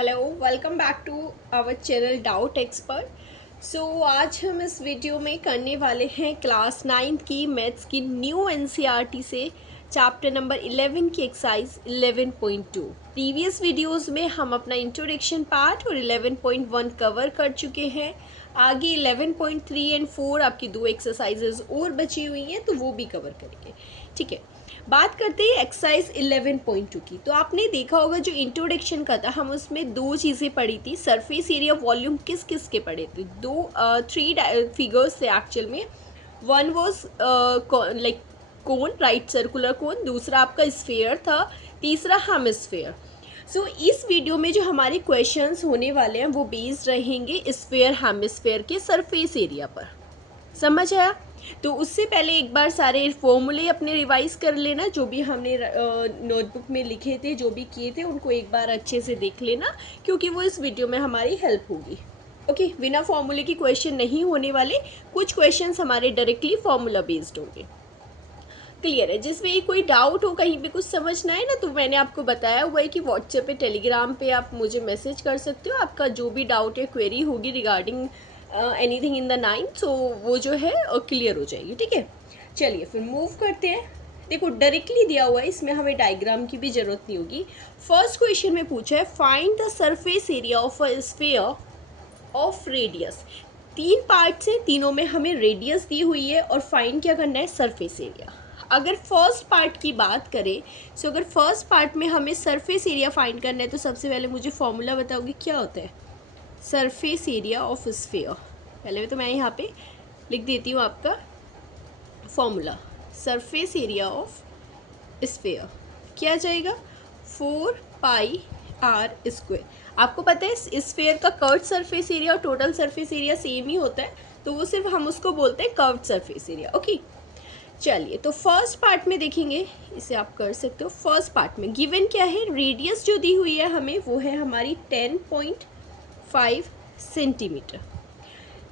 Hello, welcome back to our channel doubt expert. आज हम इस वीडियो में करने वाले हैं क्लास 9th की मैथ्स की न्यू एनसीईआरटी से चैप्टर नंबर 11 की एक्सरसाइज 11.2। प्रीवियस वीडियोस में हम अपना इंट्रोडक्शन पार्ट और 11.1 कवर कर चुके हैं। आगे 11.3 एंड 4 आपकी दो एक्सरसाइजेज और बची हुई हैं, तो वो भी कवर करेंगे। ठीक है, बात करते हैं एक्सरसाइज 11.2 की। तो आपने देखा होगा जो इंट्रोडक्शन का था, हम उसमें दो चीज़ें पढ़ी थी। सरफेस एरिया वॉल्यूम किस किस के पढ़े थे? थ्री फिगर्स थे एक्चुअल में। One was like cone, right circular cone, दूसरा आपका स्फेयर था, तीसरा हेमिस्फेयर। इस वीडियो में जो हमारे क्वेश्चंस होने वाले हैं वो बेस्ड रहेंगे स्फेयर हेमिस्फेयर के सरफेस एरिया पर। समझ आया? तो उससे पहले एक बार सारे फॉर्मूले अपने रिवाइज कर लेना, जो भी हमने नोटबुक में लिखे थे, जो भी किए थे, उनको एक बार अच्छे से देख लेना, क्योंकि वो इस वीडियो में हमारी हेल्प होगी। ओके, बिना फॉर्मूले की क्वेश्चन नहीं होने वाले। कुछ क्वेश्चंस हमारे डायरेक्टली फॉर्मूला बेस्ड होंगे। क्लियर है? जिसमें कोई डाउट हो, कहीं पे कुछ समझना है ना, तो मैंने आपको बताया हुआ है कि व्हाट्सएप पे, टेलीग्राम पे आप मुझे मैसेज कर सकते हो। आपका जो भी डाउट है, क्वेरी होगी regarding anything in the 9th, सो वो जो है क्लियर हो जाएगी। ठीक है, चलिए फिर मूव करते हैं। देखो, डायरेक्टली दिया हुआ है, इसमें हमें डायग्राम की भी ज़रूरत नहीं होगी। फर्स्ट क्वेश्चन में पूछा है find the surface area of a sphere of radius. तीन पार्ट्स हैं, तीनों में हमें रेडियस दी हुई है और फाइंड क्या करना है? Surface area. अगर फर्स्ट पार्ट की बात करें, अगर फर्स्ट पार्ट में हमें सरफेस एरिया फाइंड करना है, तो सबसे पहले मुझे फॉर्मूला बताओगे क्या होता है? Surface area of sphere. पहले तो मैं यहाँ पे लिख देती हूँ आपका formula. Surface area of sphere क्या जाएगा? 4πr²। आपको पता है स्फीयर का कर्व्ड सरफेस एरिया और टोटल सरफेस एरिया सेम ही होता है, तो वो सिर्फ हम उसको बोलते हैं कर्व्ड सरफेस एरिया। ओके, चलिए तो फर्स्ट पार्ट में देखेंगे, इसे आप कर सकते हो। फर्स्ट पार्ट में गिवन क्या है? रेडियस जो दी हुई है हमें, वो है हमारी 10.5 सेंटीमीटर।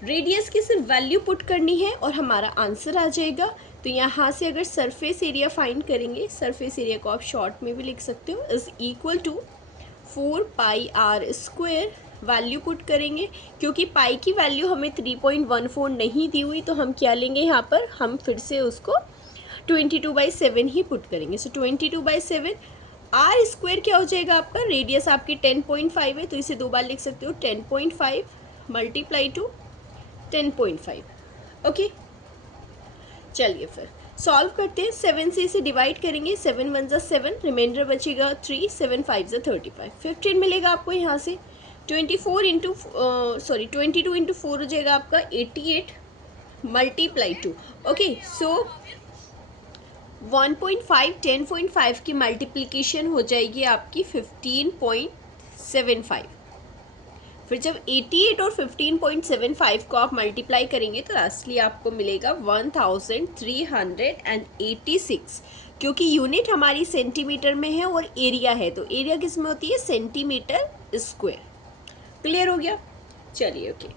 रेडियस की सिर्फ वैल्यू पुट करनी है और हमारा आंसर आ जाएगा। तो यहाँ से अगर सरफेस एरिया फाइंड करेंगे, सरफेस एरिया को आप शॉर्ट में भी लिख सकते हो, is equal to 4πr²। Value put करेंगे, क्योंकि पाई की वैल्यू हमें 3.14 नहीं दी हुई, तो हम क्या लेंगे यहाँ पर? हम फिर से उसको 22/7 ही पुट करेंगे। 22/7 r² क्या हो जाएगा आपका? रेडियस आपकी 10.5 है, तो इसे दो बार लिख सकते हो, 10.5 मल्टीप्लाई टू 10.5। ओके, चलिए फिर सॉल्व करते हैं। 7 से इसे डिवाइड करेंगे, 7 1 ज़ा 7, रिमाइंडर बचेगा 3, 7 5 ज़ा 35, 15 मिलेगा आपको यहाँ से। 22 इंटू 4 हो जाएगा आपका 88 मल्टीप्लाई टू। ओके, 1.5 10.5 की मल्टीप्लिकेशन हो जाएगी आपकी 15.75। फिर जब 88 और 15.75 को आप मल्टीप्लाई करेंगे, तो लास्टली आपको मिलेगा 1386, क्योंकि यूनिट हमारी सेंटीमीटर में है और एरिया है, तो एरिया किस में होती है? Centimetre square. क्लियर हो गया? चलिए ओके,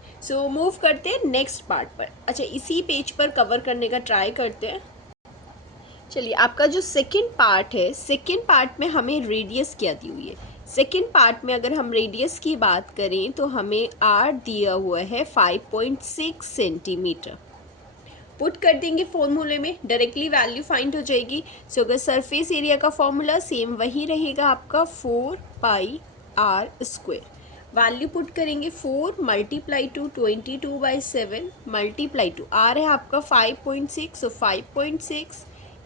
मूव करते हैं नेक्स्ट पार्ट पर। अच्छा, इसी पेज पर कवर करने का ट्राई करते हैं। चलिए, आपका जो सेकेंड पार्ट है, सेकेंड पार्ट में हमें रेडियस क्या दी हुई है? सेकेंड पार्ट में अगर हम रेडियस की बात करें, तो हमें आर दिया हुआ है 5.6 सेंटीमीटर। पुट कर देंगे फॉर्मूले में, डायरेक्टली वैल्यू फाइंड हो जाएगी। अगर सरफेस एरिया का फॉर्मूला सेम वही रहेगा आपका, 4πr²। वैल्यू पुट करेंगे 4 multiply to 22/7 multiply to r है आपका 5.6, सो 5.6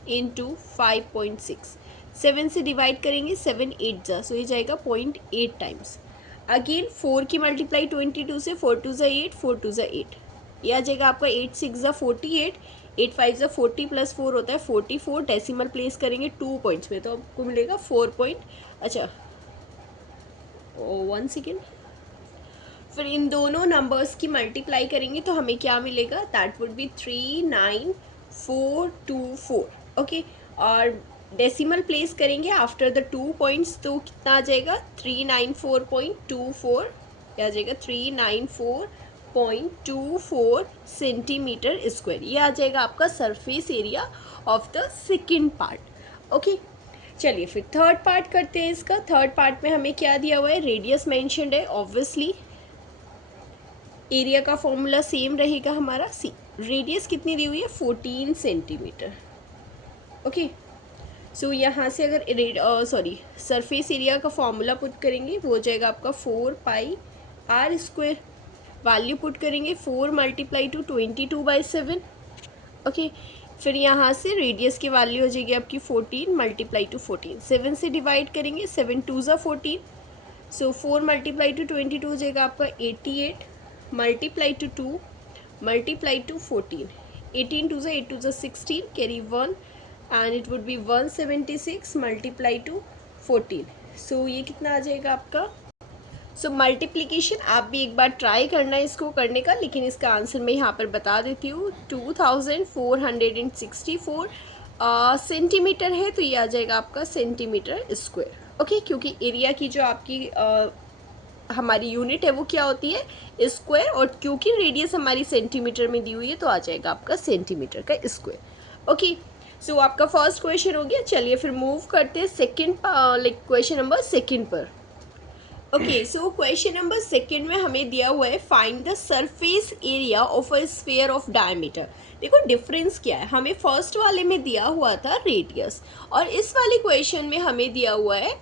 इंटू 5.6। 7 से डिवाइड करेंगे, 7 8 जा, सो ये जाएगा 0.8 टाइम्स। अगेन 4 की मल्टीप्लाई 22 से, 4 2 ज़ा 8, 4 2 ज़ा 8, ये आ जाएगा आपका 8 6 ज़ा 48, 8 5 ज़ा 40 प्लस 4 होता है 44। डेसिमल प्लेस करेंगे 2 पॉइंट्स में, तो आपको मिलेगा 4 पॉइंट। अच्छा, 1 सेकेंड, फिर इन दोनों नंबर्स की मल्टीप्लाई करेंगे तो हमें क्या मिलेगा? That would be 39424। ओके, और डेसिमल प्लेस करेंगे आफ्टर द 2 पॉइंट्स, तो कितना आ जाएगा? 394.24, क्या आ जाएगा? 394.24 सेंटीमीटर स्क्वायर। ये आ जाएगा आपका surface area of the second part. Okay, चलिए फिर थर्ड पार्ट करते हैं इसका। थर्ड पार्ट में हमें क्या दिया हुआ है, रेडियस मेंशन्ड है ऑब्वियसली। एरिया का फॉर्मूला सेम रहेगा हमारा। सी रेडियस कितनी दी हुई है, 14 सेंटीमीटर। ओके, सो यहाँ से अगर सरफेस एरिया का फॉर्मूला पुट करेंगे वो हो जाएगा आपका 4πr²। वैल्यू पुट करेंगे 4 मल्टीप्लाई टू 22/7। ओके, फिर यहाँ से रेडियस की वैल्यू हो जाएगी आपकी 14 मल्टीप्लाई टू 14। 7 से डिवाइड करेंगे, 7 2 ज़ा 14। सो 4 मल्टीप्लाई टू 22 हो जाएगा आपका 88 मल्टीप्लाई टू 2 मल्टीप्लाई टू 14। 18 2 ज़ा 8 2 ज़ा 16, carry 1 and it would B 176 multiply two 14। सो ये कितना आ जाएगा आपका। सो मल्टीप्लिकेशन आप भी एक बार ट्राई करना है इसको करने का, लेकिन इसका आंसर मैं यहाँ पर बता देती हूँ। 2464 सेंटीमीटर है, तो ये आ जाएगा आपका सेंटीमीटर स्क्वायर। ओके, क्योंकि एरिया की जो आपकी हमारी यूनिट है वो क्या होती है, स्क्वायर, और क्योंकि रेडियस हमारी सेंटीमीटर में दी हुई है तो आ जाएगा आपका सेंटीमीटर का स्क्वायर। ओके, सो आपका फर्स्ट क्वेश्चन हो गया। चलिए फिर मूव करते हैं सेकेंड क्वेश्चन नंबर सेकेंड पर। Okay, so question number second में हमें दिया हुआ है find the surface area of a sphere of diameter. देखो डिफरेंस क्या है, हमें फर्स्ट वाले में दिया हुआ था रेडियस और इस वाले क्वेश्चन में हमें दिया हुआ है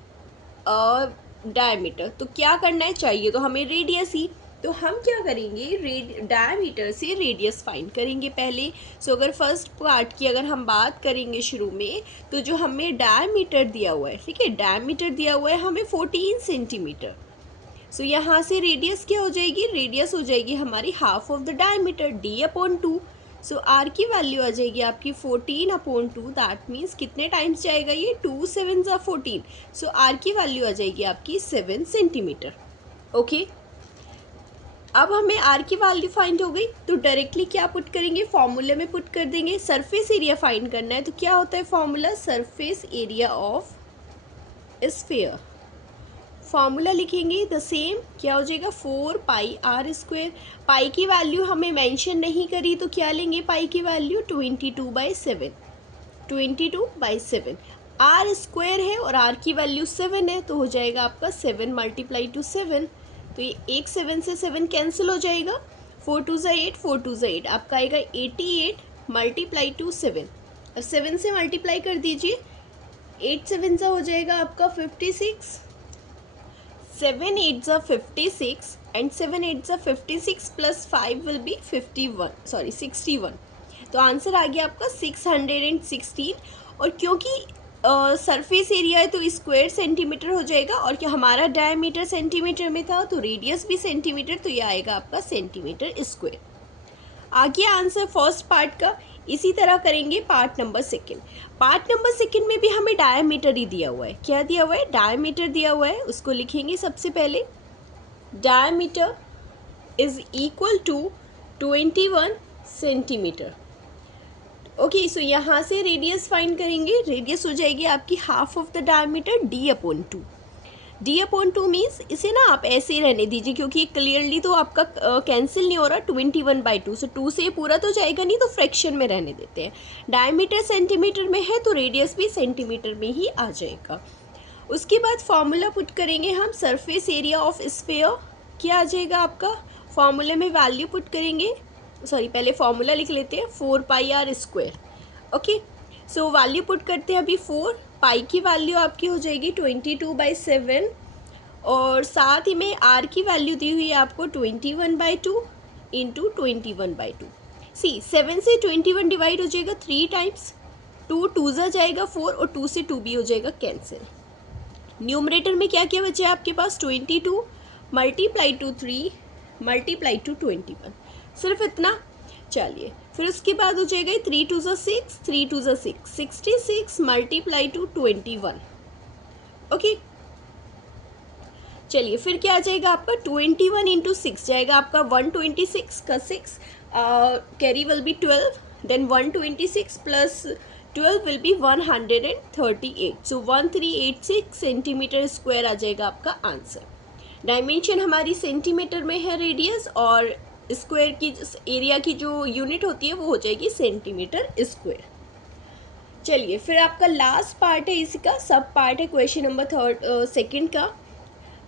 डायमीटर। तो क्या करना है, चाहिए तो हमें रेडियस ही, तो हम क्या करेंगे, डायमीटर से रेडियस फाइंड करेंगे पहले। सो अगर फर्स्ट पार्ट की अगर हम बात करेंगे शुरू में, तो जो हमें डायमीटर दिया हुआ है, ठीक है, डायमीटर दिया हुआ है हमें 14 सेंटीमीटर। सो यहाँ से रेडियस क्या हो जाएगी, रेडियस हो जाएगी हमारी half of the diameter, d/2। So r की वैल्यू आ जाएगी आपकी 14/2। दैट मीन्स कितने टाइम्स जाएगा ये, 2 7 ज़ा 14। सो r की वैल्यू आ जाएगी आपकी 7 सेंटीमीटर। ओके, अब हमें r की वैल्यू फाइंड हो गई, तो डायरेक्टली क्या पुट करेंगे, फॉर्मूले में पुट कर देंगे। सरफेस एरिया फाइंड करना है, तो क्या होता है formula, surface area of sphere. Formula लिखेंगे द सेम, क्या हो जाएगा 4πr²। पाई की वैल्यू हमें मेंशन नहीं करी, तो क्या लेंगे पाई की वैल्यू 22/7। 22/7 r² है और r की वैल्यू 7 है, तो हो जाएगा आपका 7 मल्टीप्लाई टू 7। तो ये एक 7 से 7 कैंसिल हो जाएगा, 4 2 ज़ा 8, 4 2 ज़ा 8, आपका आएगा 88 मल्टीप्लाई टू 7। और 7 से मल्टीप्लाई कर दीजिए, 8 7 ज़ा हो जाएगा आपका 56, 7 8 ज़ा 56 एंड 7 8 ज़ा 56 प्लस 5 विल बी 61। तो आंसर आ गया आपका 616। और क्योंकि सरफेस एरिया है तो स्क्वायर सेंटीमीटर हो जाएगा, और क्या हमारा डायमीटर सेंटीमीटर में था तो रेडियस भी सेंटीमीटर, तो ये आएगा आपका सेंटीमीटर स्क्वायर। आ गया आंसर फर्स्ट पार्ट का। इसी तरह करेंगे part number second. Part number second में भी हमें डायमीटर ही दिया हुआ है। क्या दिया हुआ है, डायमीटर दिया हुआ है, उसको लिखेंगे सबसे पहले। Diameter is equal to 21 centimetre. Okay, so यहाँ से रेडियस फाइंड करेंगे। रेडियस हो जाएगी आपकी half of the diameter, d/2। d/2 means इसे ना आप ऐसे ही रहने दीजिए, क्योंकि क्लियरली तो आपका कैंसिल नहीं हो रहा 21/2। सो 2 से पूरा तो जाएगा नहीं, तो फ्रैक्शन में रहने देते हैं। डायमीटर सेंटीमीटर में है तो रेडियस भी सेंटीमीटर में ही आ जाएगा। उसके बाद फॉर्मूला पुट करेंगे हम, सरफेस एरिया ऑफ स्फीयर। क्या आ जाएगा आपका, फॉर्मूले में वैल्यू पुट करेंगे, पहले फॉर्मूला लिख लेते हैं, 4πr²। Okay, so value put करते हैं अभी 4। पाई की वैल्यू आपकी हो जाएगी 22/7, और साथ ही में r की वैल्यू दी हुई है आपको 21/2 इंटू 21/2। सी 7 से 21 डिवाइड हो जाएगा 3 टाइम्स, 2 2 ज़ा जाएगा 4 और 2 से 2 भी हो जाएगा कैंसिल। न्यूमरेटर में क्या क्या बचा है आपके पास, 22 मल्टीप्लाई टू 3 मल्टीप्लाई टू 21, सिर्फ इतना। चलिए फिर उसके बाद हो जाएगा 3 2 ज़ा 6, 3 2 ज़ा 6, 66 मल्टीप्लाई टू 21। ओके, चलिए फिर क्या आ जाएगा आपका 21 इंटू 6 जाएगा आपका 126 का 6, carry will be 12, then 126 plus 12 will be 138। So 1386 centimetre square आ जाएगा आपका आंसर। डायमेंशन हमारी सेंटीमीटर में है रेडियस, और स्क्वायर की एरिया की जो यूनिट होती है वो हो जाएगी सेंटीमीटर स्क्वायर। चलिए फिर आपका लास्ट पार्ट है, इसी का सब पार्ट है क्वेश्चन नंबर सेकंड का।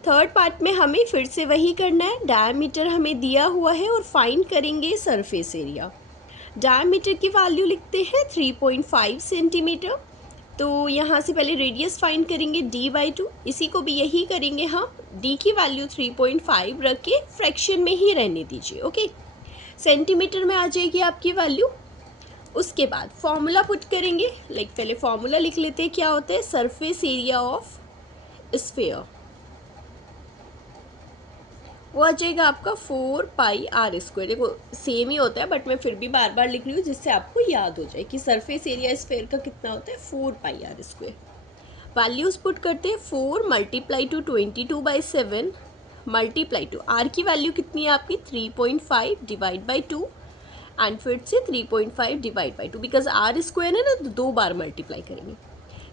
थर्ड पार्ट में हमें फिर से वही करना है, डायमीटर हमें दिया हुआ है और फाइंड करेंगे सरफेस एरिया। डायमीटर की वैल्यू लिखते हैं 3.5 सेंटीमीटर। तो यहाँ से पहले रेडियस फाइंड करेंगे d/2, इसी को भी यही करेंगे हम। d की वैल्यू 3.5 रख के फ्रैक्शन में ही रहने दीजिए, ओके। सेंटीमीटर में आ जाएगी आपकी वैल्यू। उसके बाद फॉर्मूला पुट करेंगे, पहले फॉर्मूला लिख लेते हैं, क्या होता है सरफेस एरिया ऑफ स्फीयर। वो आ जाएगा आपका 4πr²। देखो सेम ही होता है बट मैं फिर भी बार बार लिख रही हूँ जिससे आपको याद हो जाए कि सरफेस एरिया स्फीयर का कितना होता है 4πr²। वैल्यूज पुट करते हैं, 4 × 22/7 मल्टीप्लाई टू आर की वैल्यू कितनी है आपकी 3.5 डिवाइड बाई 2 एंड फिर से 3.5 डिवाइड बाई 2, बिकॉज r² है ना तो 2 बार मल्टीप्लाई करेंगे।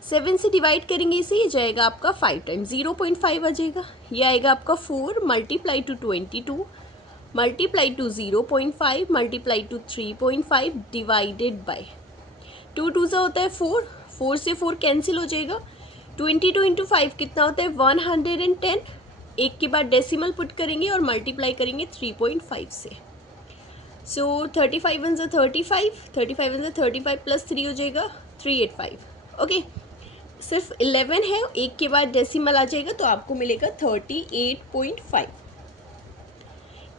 7 से डिवाइड करेंगे इसे, ये जाएगा आपका 5 टाइम्स 0.5 आ जाएगा। ये आएगा आपका 4 × 22 multiply two 0.5 multiply two 3.5 divided by 2 2 से होता है 4, 4 से 4 कैंसिल हो जाएगा। 22 × 5 कितना होता है 110। एक के बाद डेसिमल पुट करेंगे और मल्टीप्लाई करेंगे 3.5 से। सो 35 × 35, 35 × 35 प्लस 3 हो जाएगा 385, ओके। सिर्फ 11 है, एक के बाद डेसिमल आ जाएगा तो आपको मिलेगा 38.5।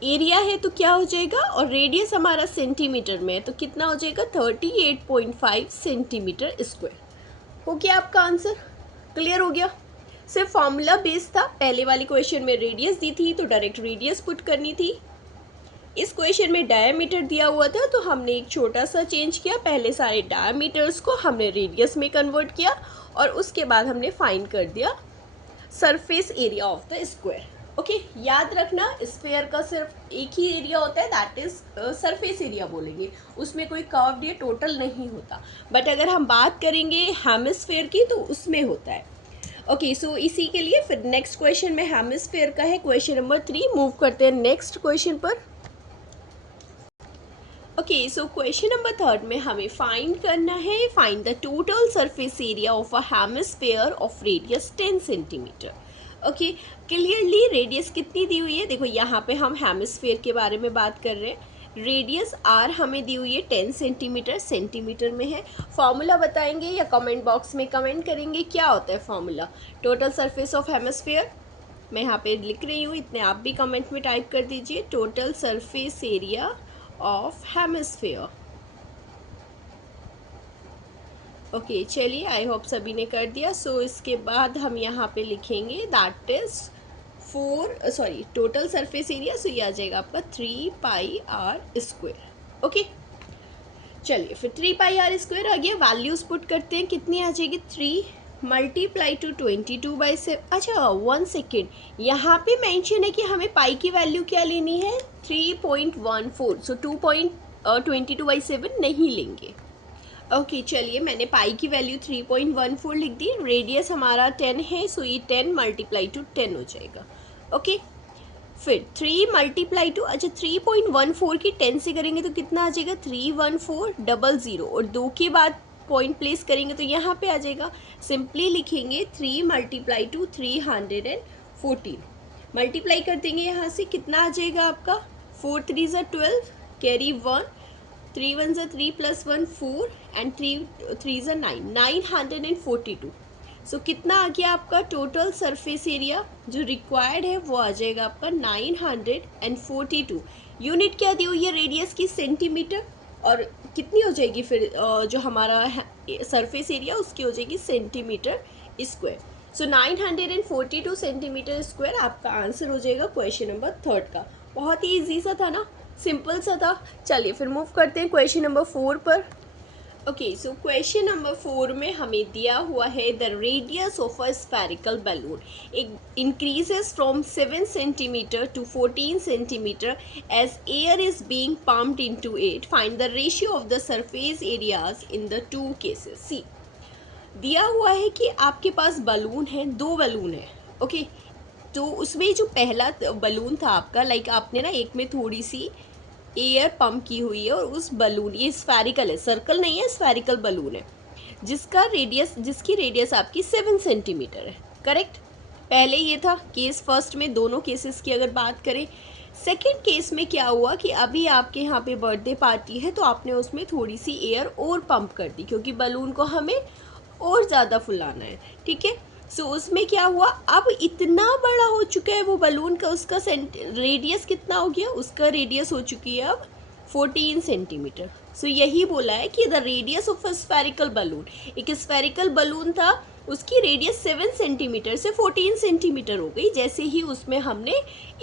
एरिया है तो क्या हो जाएगा, और रेडियस हमारा सेंटीमीटर में है तो कितना हो जाएगा 38.5 सेंटीमीटर स्क्वायर। हो गया आपका आंसर, क्लियर हो गया। सिर्फ फॉर्मूला बेस था, पहले वाली क्वेश्चन में रेडियस दी थी तो डायरेक्ट रेडियस पुट करनी थी। इस क्वेश्चन में डायमीटर दिया हुआ था तो हमने एक छोटा सा चेंज किया, पहले सारे डायमीटर्स को हमने रेडियस में कन्वर्ट किया और उसके बाद हमने फाइंड कर दिया surface area of the square, okay. याद रखना स्फीयर का सिर्फ एक ही एरिया होता है, दैट इज सरफेस एरिया बोलेंगे, उसमें कोई कर्व्ड या टोटल नहीं होता। बट अगर हम बात करेंगे हेमिस्फीयर की तो उसमें होता है, ओके। सो इसी के लिए फिर नेक्स्ट क्वेश्चन में हेमिस्फीयर का है, क्वेश्चन नंबर 3। मूव करते हैं नेक्स्ट क्वेश्चन पर। ओके, सो क्वेश्चन नंबर 3 में हमें फाइंड करना है, find the total surface area of a hemisphere of radius 10 centimetre. Okay, clearly radius कितनी दी हुई है, देखो यहाँ पे हम हेमिस्फीयर के बारे में बात कर रहे हैं। रेडियस आर हमें दी हुई है 10 सेंटीमीटर, सेंटीमीटर में है। फॉर्मूला बताएंगे या कमेंट बॉक्स में कमेंट करेंगे क्या होता है formula total surface of hemisphere. मैं यहाँ पे लिख रही हूँ, इतने आप भी कमेंट में टाइप कर दीजिए, total surface area of hemisphere. Okay, चलिए आई होप सभी ने कर दिया। सो इसके बाद हम यहाँ पे लिखेंगे that is total surface area. So ये आ जाएगा आपका 3πr², ओके। चलिए फिर 3πr² आ गया, वैल्यूज पुट करते हैं, कितनी आ जाएगी 3 मल्टीप्लाई टू 22/7। अच्छा 1 सेकेंड, यहाँ पे मेंशन है कि हमें पाई की वैल्यू क्या लेनी है 3.14, सो 2.22/7 नहीं लेंगे। ओके, चलिए मैंने पाई की वैल्यू 3.14 लिख दी। रेडियस हमारा 10 है, सो ये 10 मल्टीप्लाई टू 10 हो जाएगा, ओके। फिर 3 मल्टीप्लाई टू, अच्छा 3.14 की 10 से करेंगे तो कितना आ जाएगा 31400, और 2 के बाद पॉइंट प्लेस करेंगे तो यहाँ पे आ जाएगा। सिंपली लिखेंगे 3 मल्टीप्लाई टू 314, मल्टीप्लाई कर देंगे यहाँ से, कितना आ जाएगा आपका 4 3 ज़ा 12, कैरी 1, 3 1 ज़ा 3 प्लस 1 4 एंड 3 3 ज़ा 9, 942। सो कितना आ गया आपका टोटल सरफेस एरिया जो रिक्वायर्ड है, वो आ जाएगा आपका 942। यूनिट क्या दी हुई है रेडियस की सेंटीमीटर, और कितनी हो जाएगी फिर जो हमारा सरफेस एरिया उसकी हो जाएगी सेंटीमीटर स्क्वायर। सो 942 सेंटीमीटर स्क्वायर आपका आंसर हो जाएगा क्वेश्चन नंबर 3 का। बहुत ही ईजी सा था ना, सिंपल सा था। चलिए फिर मूव करते हैं क्वेश्चन नंबर 4 पर। ओके, सो क्वेश्चन नंबर 4 में हमें दिया हुआ है the radius of a spherical balloon एक increases from 7 centimetre to 14 centimetre as air is being pumped into it. Find the ratio of the surface areas in the 2 cases. सी दिया हुआ है कि आपके पास बलून है, 2 बलून है, ओके। तो उसमें जो पहला बलून था आपका, लाइक आपने ना एक में थोड़ी सी एयर पंप की हुई है और उस बलून, ये स्फेरिकल है, सर्कल नहीं है, स्फेरिकल बलून है। जिसकी रेडियस आपकी 7 सेंटीमीटर है। करेक्ट। पहले ये था केस फर्स्ट में, दोनों केसेस की अगर बात करें। सेकंड केस में क्या हुआ कि अभी आपके यहाँ पे बर्थडे पार्टी है, तो आपने उसमें थोड़ी सी एयर और पंप कर दी, क्योंकि बलून को हमें और ज़्यादा फुलाना है। ठीक है। सो उसमें क्या हुआ, अब इतना बड़ा हो चुका है वो बलून का, उसका रेडियस कितना हो गया, उसका रेडियस हो चुकी है अब 14 सेंटीमीटर। सो यही बोला है कि the radius of a spherical balloon, एक स्फेरिकल बलून था, उसकी रेडियस 7 सेंटीमीटर से 14 सेंटीमीटर हो गई जैसे ही उसमें हमने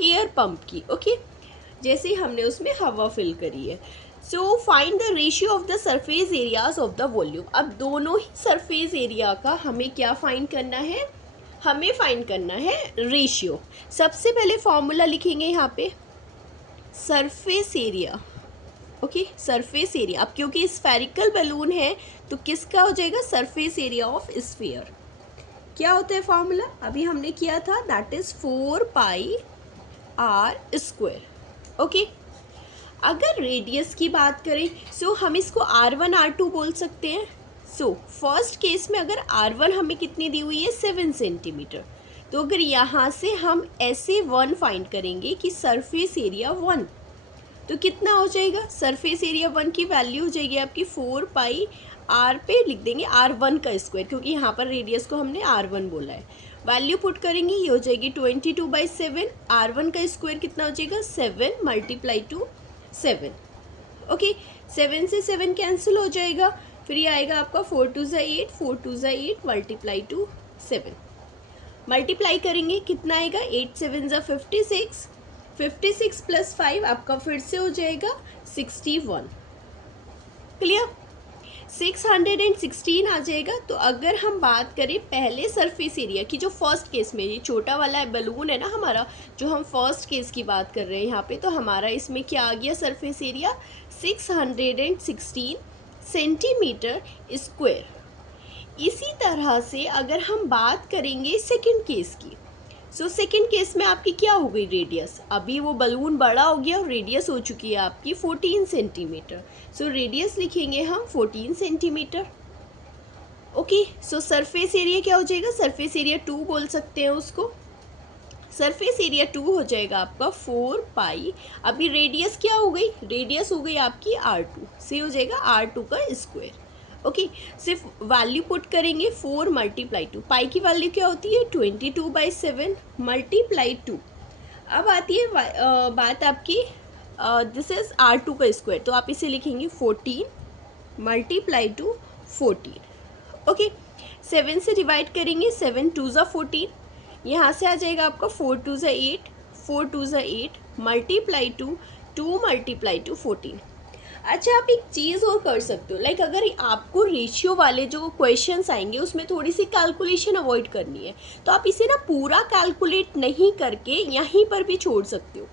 एयर पंप की। ओके, जैसे ही हमने उसमें हवा फिल करी है। So find the ratio of the surface areas of the volume. अब दोनों ही सरफेस एरिया का हमें क्या फाइंड करना है, हमें फाइंड करना है रेशियो। सबसे पहले फॉर्मूला लिखेंगे यहाँ पे, surface area. Okay, surface area. अब क्योंकि स्फेरिकल बलून है तो किसका हो जाएगा, सरफेस एरिया ऑफ स्फीयर। क्या होता है फॉर्मूला, अभी हमने किया था, that is 4 pi r square. Okay, अगर रेडियस की बात करें सो हम इसको R1 R2 बोल सकते हैं। सो फर्स्ट केस में अगर R1 हमें कितनी दी हुई है, 7 सेंटीमीटर, तो अगर यहाँ से हम ऐसे 1 फाइंड करेंगे कि सरफेस एरिया 1, तो कितना हो जाएगा, सरफेस एरिया 1 की वैल्यू हो जाएगी आपकी 4 पाई आर पे लिख देंगे R1 का स्क्वायर, क्योंकि यहाँ पर रेडियस को हमने R1 बोला है। वैल्यू पुट करेंगे, ये हो जाएगी 22/7। R1 का स्क्वायर कितना हो जाएगा, 7 मल्टीप्लाई टू 7। ओके, 7 से 7 कैंसिल हो जाएगा, फिर ये आएगा आपका 4 2 ज़ा 8, 4 2 ज़ा 8 मल्टीप्लाई टू 7। मल्टीप्लाई करेंगे कितना आएगा, 8 7 ज़ा 56, 56 प्लस 5 आपका फिर से हो जाएगा 61। क्लियर, 616 आ जाएगा। तो अगर हम बात करें पहले सरफेस एरिया की, जो फर्स्ट केस में, ये छोटा वाला बलून है ना हमारा, जो हम फर्स्ट केस की बात कर रहे हैं यहाँ पे, तो हमारा इसमें क्या आ गया, सरफेस एरिया 616 सेंटीमीटर स्क्वायर। इसी तरह से अगर हम बात करेंगे सेकंड केस की, सो सेकंड केस में आपकी क्या हो गई, रेडियस, अभी वो बलून बड़ा हो गया और रेडियस हो चुकी है आपकी 14 सेंटीमीटर। सो रेडियस लिखेंगे हम 14 सेंटीमीटर। ओके, सो सरफेस एरिया क्या हो जाएगा, सरफेस एरिया 2 बोल सकते हैं उसको। सरफेस एरिया 2 हो जाएगा आपका 4 पाई, अभी रेडियस क्या हो गई, रेडियस हो गई आपकी R2 से, हो जाएगा R2 का स्क्वायर। ओके, सिर्फ वैल्यू पुट करेंगे, 4 मल्टीप्लाई 2, पाई की वैल्यू क्या होती है, 22/7 मल्टीप्लाई 2। अब आती है बात आपकी, दिस इज R2 का स्क्वायर, तो आप इसे लिखेंगे 14 मल्टीप्लाई टू 14। ओके, 7 से डिवाइड करेंगे, 7 2 ज़ा 14, यहाँ से आ जाएगा आपका 4 2 ज़ा 8, 4 2 ज़ा 8 मल्टीप्लाई टू 2 मल्टीप्लाई टू 14। अच्छा, आप एक चीज़ और कर सकते हो, लाइक अगर आपको रेशियो वाले जो क्वेश्चंस आएंगे उसमें थोड़ी सी कैलकुलेशन अवॉइड करनी है, तो आप इसे ना पूरा कैलकुलेट नहीं करके यहीं पर भी छोड़ सकते हो।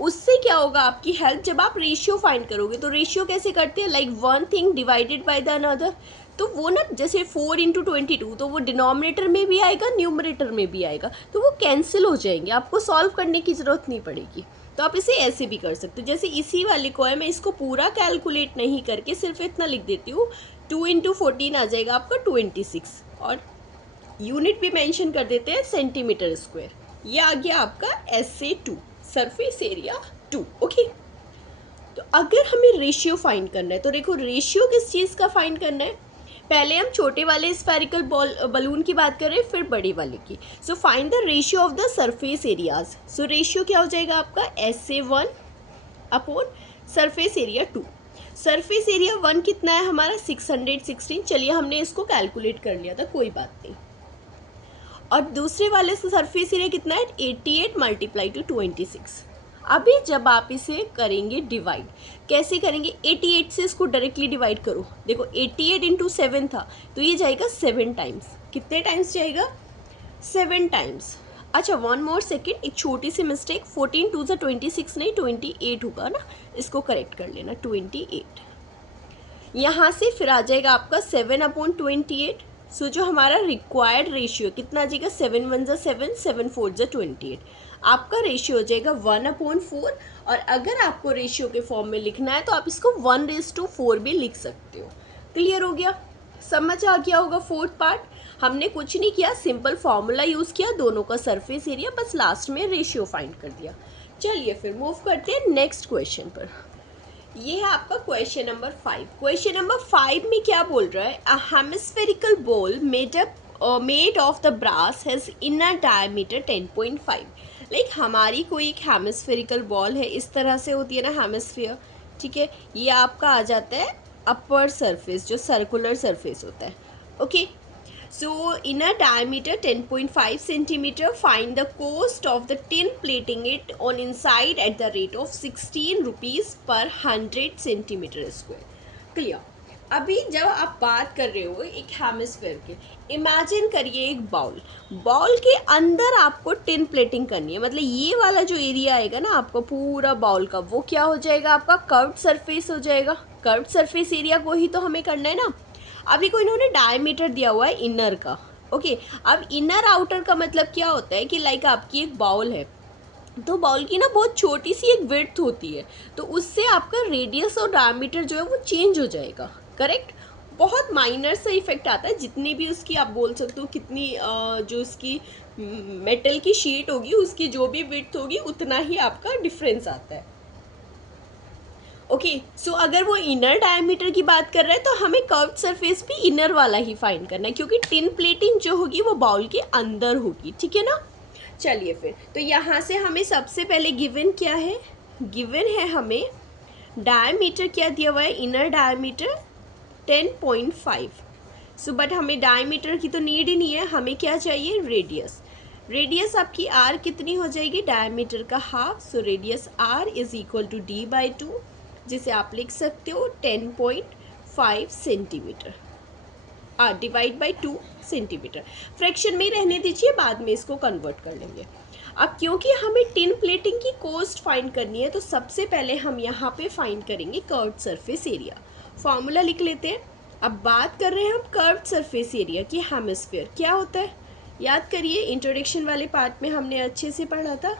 उससे क्या होगा, आपकी हेल्प, जब आप रेशियो फाइंड करोगे तो रेशियो कैसे करते हैं, like one thing divided by the another, तो वो ना जैसे 4 × 22, तो वो डिनोमिनेटर में भी आएगा, न्यूमरेटर में भी आएगा, तो वो कैंसिल हो जाएंगे, आपको सॉल्व करने की ज़रूरत नहीं पड़ेगी। तो आप इसे ऐसे भी कर सकते हो, जैसे इसी वाले को है, मैं इसको पूरा कैलकुलेट नहीं करके सिर्फ इतना लिख देती हूँ, 2 × 14 आ जाएगा आपका 26, और यूनिट भी मेंशन कर देते हैं सेंटीमीटर स्क्वायर। ये आ गया आपका SA2, सरफेस एरिया 2। ओके, तो अगर हमें रेशियो फाइंड करना है, तो देखो रेशियो किस चीज़ का फाइंड करना है, पहले हम छोटे वाले स्फेरिकल बलून की बात करें, फिर बड़े वाले की। So find the ratio of the surface areas. So ratio क्या हो जाएगा आपका, SA1 upon surface area 2। Surface area 1 कितना है हमारा, 616। चलिए हमने इसको कैलकुलेट कर लिया था, कोई बात नहीं। और दूसरे वाले से सरफेस एरिया कितना है, 88 मल्टीप्लाई टू 26। अभी जब आप इसे करेंगे डिवाइड, कैसे करेंगे, 88 से इसको डायरेक्टली डिवाइड करो, देखो 88 × 7 था, तो ये जाएगा 7 टाइम्स। कितने टाइम्स जाएगा, 7 टाइम्स। अच्छा, वन मोर सेकेंड, एक छोटी सी मिस्टेक, 14 2 ज़ा 26 नहीं, 28 होगा ना, इसको करेक्ट कर लेना, 28। यहाँ से फिर आ जाएगा आपका 7/28। सो जो हमारा रिक्वायर्ड रेशियो कितना आ जाएगा, 7 1 ज़ा 7, 7 4 ज़ा 28, आपका रेशियो हो जाएगा 1/4। और अगर आपको रेशियो के फॉर्म में लिखना है तो आप इसको 1:4 भी लिख सकते हो। क्लियर हो गया। समझ आ गया होगा फोर्थ पार्ट। हमने कुछ नहीं किया, सिंपल फॉर्मूला यूज़ किया, दोनों का सरफेस एरिया, बस लास्ट में रेशियो फाइंड कर दिया। चलिए फिर मूव करते हैं नेक्स्ट क्वेश्चन पर। ये है आपका क्वेश्चन नंबर 5। क्वेश्चन नंबर 5 में क्या बोल रहा है, a hemispherical bowl made of the brass has inner diameter 10.5। Like हमारी कोई एक हेमिस्फेरिकल बॉल है, इस तरह से होती है ना हेमिस्फीयर, ठीक है। ये आपका आ जाता है अपर सरफेस, जो सर्कुलर सरफेस होता है, okay. So inner diameter 10.5 centimeter. Find the cost of the tin plating it on inside at the rate of 16 rupees per 100 centimeter square. Clear? अभी जब आप बात कर रहे हो एक हेमिस्फीयर के, इमेजिन करिए एक बाउल के अंदर आपको टिन प्लेटिंग करनी है। मतलब ये वाला जो एरिया आएगा ना आपको पूरा बाउल का, वो क्या हो जाएगा, आपका कर्व्ड सरफेस हो जाएगा। कर्व्ड सरफेस एरिया को ही तो हमें करना है ना। अभी को इन्होंने डायमीटर दिया हुआ है इनर का, ओके। अब इनर आउटर का मतलब क्या होता है कि लाइक आपकी एक बाउल है, तो बाउल की ना बहुत छोटी सी एक विड्थ होती है, तो उससे आपका रेडियस और डायमीटर जो है वो चेंज हो जाएगा, करेक्ट। बहुत माइनर सा इफेक्ट आता है, जितनी भी उसकी आप बोल सकते हो कितनी जो उसकी मेटल की शीट होगी उसकी जो भी विड्थ होगी उतना ही आपका डिफरेंस आता है, ओके। सो अगर वो इनर डायमीटर की बात कर रहा है तो हमें कर्व्ड सरफेस भी इनर वाला ही फाइंड करना है, क्योंकि टिन प्लेटिंग जो होगी वो बाउल के अंदर होगी, ठीक है ना। चलिए फिर, तो यहाँ से हमें सबसे पहले गिवन क्या है, गिवन है हमें डायमीटर क्या दिया हुआ है, इनर डायमीटर 10.5। सो बट हमें डायमीटर की तो नीड ही नहीं है, हमें क्या चाहिए, रेडियस। रेडियस आपकी आर कितनी हो जाएगी, डायमीटर का half. So radius r is equal to d/2, जिसे आप लिख सकते हो 10.5 centimetre, divide by 2 centimetre. Fraction में ही रहने दीजिए, बाद में इसको कन्वर्ट कर लेंगे। अब क्योंकि हमें टिन प्लेटिंग की कॉस्ट फाइंड करनी है, तो सबसे पहले हम यहाँ पे फाइंड करेंगे कर्व्ड सरफेस एरिया। फॉर्मूला लिख लेते हैं। अब बात कर रहे हैं हम कर्व्ड सरफेस एरिया की। हेमिस्फीयर क्या होता है, याद करिए, इंट्रोडक्शन वाले पार्ट में हमने अच्छे से पढ़ा था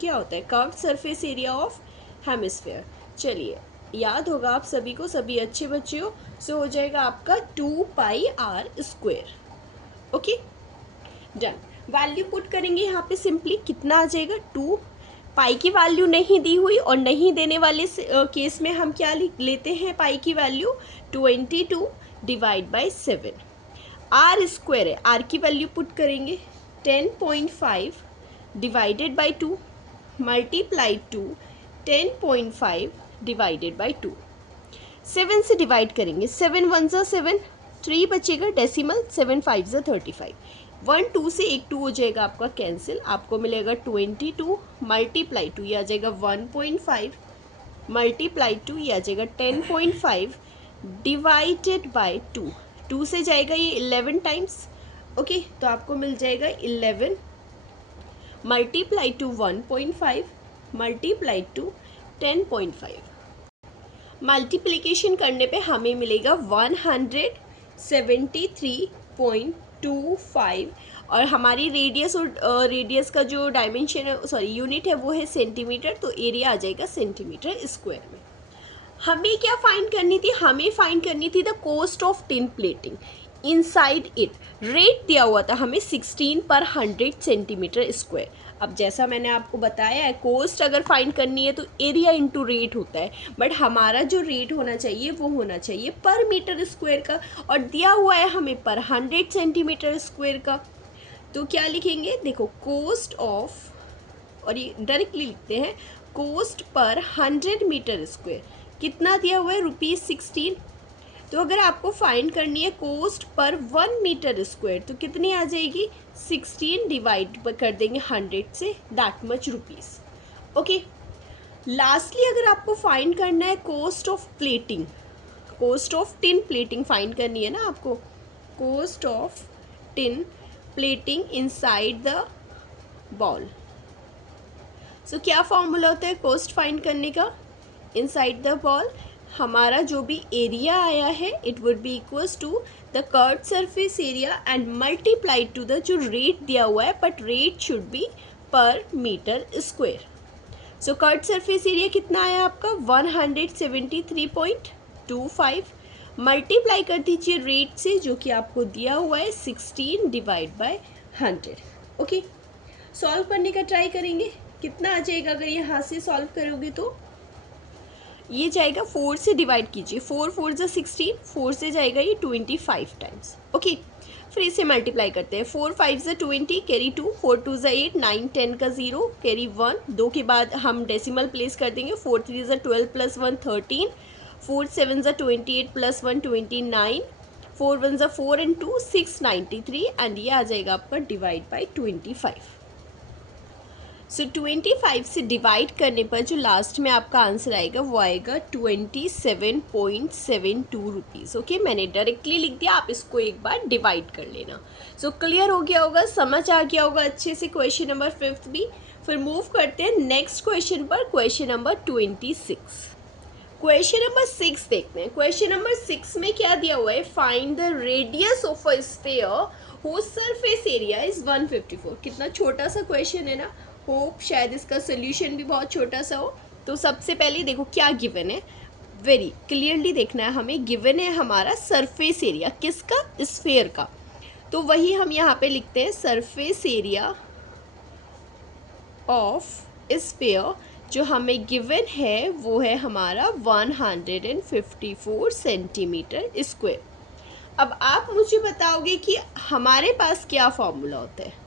क्या होता है curved surface area of hemisphere. चलिए, याद होगा आप सभी को, सभी अच्छे बच्चे हो। सो हो जाएगा आपका 2πr², okay, done. Value put करेंगे यहाँ पे, सिंपली कितना आ जाएगा, 2। पाई की वैल्यू नहीं दी हुई और नहीं देने वाले केस में हम क्या लेते हैं, पाई की वैल्यू 22 डिवाइड बाई 7। r² है, r की वैल्यू पुट करेंगे 10.5 divided by 2 multiply two 10.5 divided by 2। 7 से डिवाइड करेंगे, 7 1 ज़ा 7, 3 बचेगा डेसिमल, 7 5 ज़ा 35। 1 2 से एक 2 हो जाएगा आपका कैंसिल, आपको मिलेगा 22 मल्टीप्लाई 2, ये आ जाएगा 1.5 मल्टीप्लाई 2, ये आ जाएगा 10.5 डिवाइडेड बाई 2। 2 से जाएगा ये 11 टाइम्स, ओके। तो आपको मिल जाएगा 11 multiply two 1.5 multiply two 10.5। Multiplication करने पे हमें मिलेगा 173.25, और हमारी रेडियस और रेडियस का जो डायमेंशन है, सॉरी यूनिट है, वो है सेंटीमीटर, तो एरिया आ जाएगा सेंटीमीटर स्क्वायर में। हमें क्या फाइंड करनी थी, हमें फाइंड करनी थी the cost of tin plating inside it. Rate दिया हुआ था हमें 16 पर 100 सेंटीमीटर स्क्वायर। अब जैसा मैंने आपको बताया है, कोस्ट अगर फाइंड करनी है तो एरिया इंटू रेट होता है, बट हमारा जो रेट होना चाहिए वो होना चाहिए पर मीटर स्क्वायर का, और दिया हुआ है हमें पर 100 सेंटीमीटर स्क्वायर का। तो क्या लिखेंगे, देखो कोस्ट ऑफ, और ये डायरेक्टली लिखते हैं, कोस्ट पर 100 मीटर स्क्वायर कितना दिया हुआ है, ₹16। तो अगर आपको फाइंड करनी है कोस्ट पर 1 मीटर स्क्वायर तो कितनी आ जाएगी, 16 डिवाइड कर देंगे 100 से, that much rupees, okay. Lastly अगर आपको फाइंड करना है cost of plating, cost of tin plating find करनी है ना आपको, cost of tin plating inside the bowl. So क्या फॉर्मूला होता है कोस्ट फाइंड करने का, इनसाइड द बॉल हमारा जो भी एरिया आया है it would be equals to the curved surface area and multiplied to the जो रेट दिया हुआ है, but rate should be per metre square. So curved surface area कितना आया आपका, 173.25 मल्टीप्लाई कर दीजिए रेट से जो कि आपको दिया हुआ है 16 डिवाइड बाय 100। ओके, सॉल्व करने का ट्राई करेंगे। कितना आ जाएगा अगर यहाँ से सॉल्व करोगे तो ये जाएगा 4 से डिवाइड कीजिए, 4 4 जा 16, 4 से जाएगा ये 25 टाइम्स। ओके, फिर इसे मल्टीप्लाई करते हैं, 4 5 जा 20, कैरी 2, 4 2 जा 8, 9 10 का 0, कैरी 1, 2 के बाद हम डेसिमल प्लेस कर देंगे, 4 3 जा 12 प्लस 1 13, 4 7 जा 28 प्लस 1 29, 4 1 जा 4 एंड 2 693 एंड ये आ जाएगा आपका डिवाइड बाई 25। सो 25 से डिवाइड करने पर जो लास्ट में आपका आंसर आएगा वो आएगा 27.72 रुपीज़। ओके, मैंने डायरेक्टली लिख दिया, आप इसको एक बार डिवाइड कर लेना। सो क्लियर हो गया होगा, समझ आ गया होगा अच्छे से क्वेश्चन नंबर 5 भी। फिर मूव करते हैं नेक्स्ट क्वेश्चन पर, क्वेश्चन नंबर 26। क्वेश्चन नंबर 6 देखते हैं। क्वेश्चन नंबर 6 में क्या दिया हुआ है, find the radius of a sphere whose surface area is 154। कितना छोटा सा क्वेश्चन है ना, होप शायद इसका सोल्यूशन भी बहुत छोटा सा हो। तो सबसे पहले देखो क्या गिवन है, वेरी क्लियरली देखना है हमें। गिवन है हमारा सरफेस एरिया, किसका, स्फीयर का। तो वही हम यहाँ पे लिखते हैं, सरफेस एरिया ऑफ स्फीयर जो हमें गिवन है वो है हमारा 154 सेंटीमीटर स्क्वायर। अब आप मुझे बताओगे कि हमारे पास क्या फॉर्मूला होता है।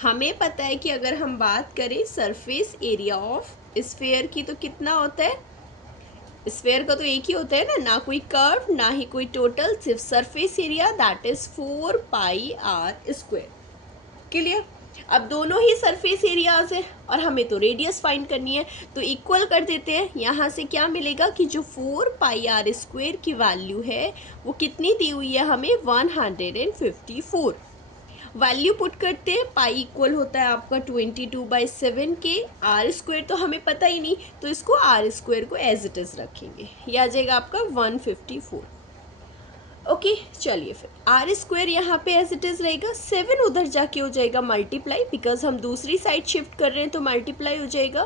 हमें पता है कि अगर हम बात करें सरफेस एरिया ऑफ स्फीयर की तो कितना होता है, स्फीयर का तो एक ही होता है ना कोई कर्व ना ही कोई टोटल, सिर्फ surface area, that is 4 pi r square. Clear. अब दोनों ही सरफेस एरियाज है और हमें तो रेडियस फाइंड करनी है, तो इक्वल कर देते हैं। यहाँ से क्या मिलेगा कि जो 4 पाई आर स्क्वायर की वैल्यू है वो कितनी दी हुई है हमें, 154। वैल्यू पुट करते हैं, पाई इक्वल होता है आपका 22/7 के, आर स्क्वायर तो हमें पता ही नहीं, तो इसको आर स्क्वायर को एज इट इज़ रखेंगे, ये आ जाएगा आपका 154। ओके, चलिए फिर आर स्क्वायर यहाँ पे एज इट इज़ रहेगा, 7 उधर जाके हो जाएगा मल्टीप्लाई, बिकॉज हम दूसरी साइड शिफ्ट कर रहे हैं तो मल्टीप्लाई हो जाएगा,